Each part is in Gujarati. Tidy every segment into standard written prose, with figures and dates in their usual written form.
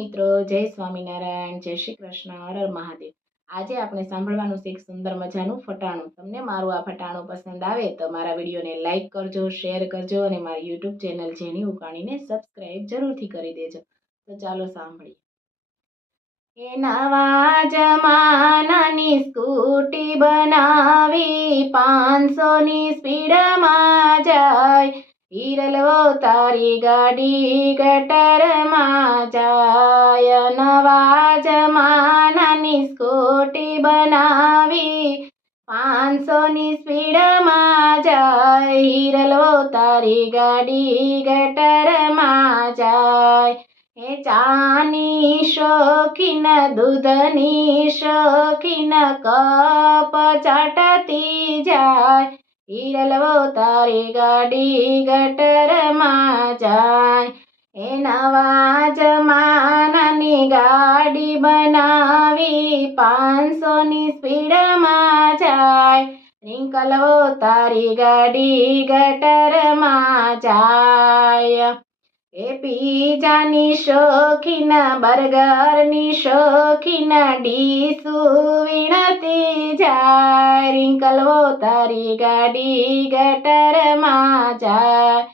મિત્રો, જય સ્વામિનારાયણ, જય શ્રી કૃષ્ણ, હર હર મહાદેવ। આજે આપણે સાંભળવાનું છે એક સુંદર મજાનું ફટાણું। તમને મારું આ ફટાણું પસંદ આવે તો મારા વિડીયોને લાઈક કરજો, શેર કરજો અને મારી યુટ્યુબ ચેનલ જેની ઉકાણીને સબસ્ક્રાઈબ જરૂરથી કરી દેજો। તો ચાલો સાંભળીએ। એ નવા જમાનાની સ્કૂટી બનાવી 500ની સ્પીડમાં જાય। હિરલવો તારી ગાડી ગટરમાં જાય। નવા જમાનાની સ્કૂટી બનાવી 500ની સ્પીડમાં જાય। હિરલવો તારી ગાડી ગટરમાં જાય। એ ચાની શોખીન, દૂધની શોખીન, કપ ચાટતી જાય। હિરલવો તારી ગાડી ગટરમાં જાય। એ નવા જમાનાની ગાડી બનાવી 500ની સ્પીડમાં જાય। રિંકલવો તારી ગાડી ગટરમાં જાય। એ પીઝાની શોખીન, બર્ગરની શોખીન, ડીશું વીણતી જાય। રિંકલવો તારી ગાડી ગટરમાં જાય।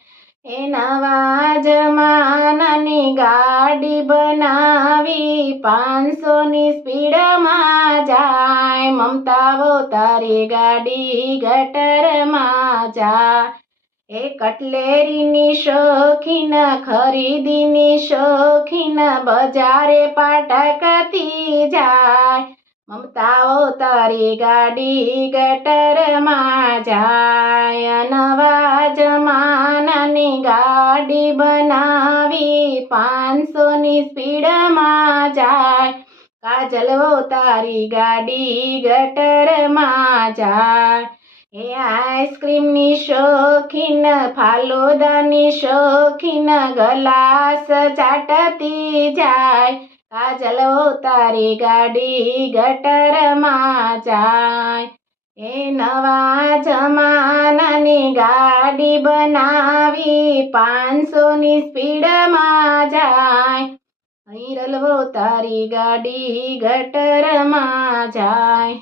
એ નવા જમાનાની ગાડી બનાવી 500ની સ્પીડમાં જાય। મમતાવો તારી ગાડી ગટરમાં જાય। એ કટલેરીની શોખીન, ખરીદીની શોખીન, બજારે પાટકતી જાય। મમતાઓ તારી ગાડી ગટરમાં જાય। નવા જમાનાની ગાડી બનાવી 500ની સ્પીડમાં જાય। કાજલવો તારી ગાડી ગટરમાં જાય। એ આઈસ્ક્રીમની શોખીન, ફાલુદાની શોખીન, ગ્લાસ ચાટતી જાય। કાજલવો તારી ગાડી ગટરમાં જાય। એ નવા જમાનાની ગાડી બનાવી 500ની સ્પીડમાં જાય। હિરલવો તારી ગાડી ગટરમાં જાય।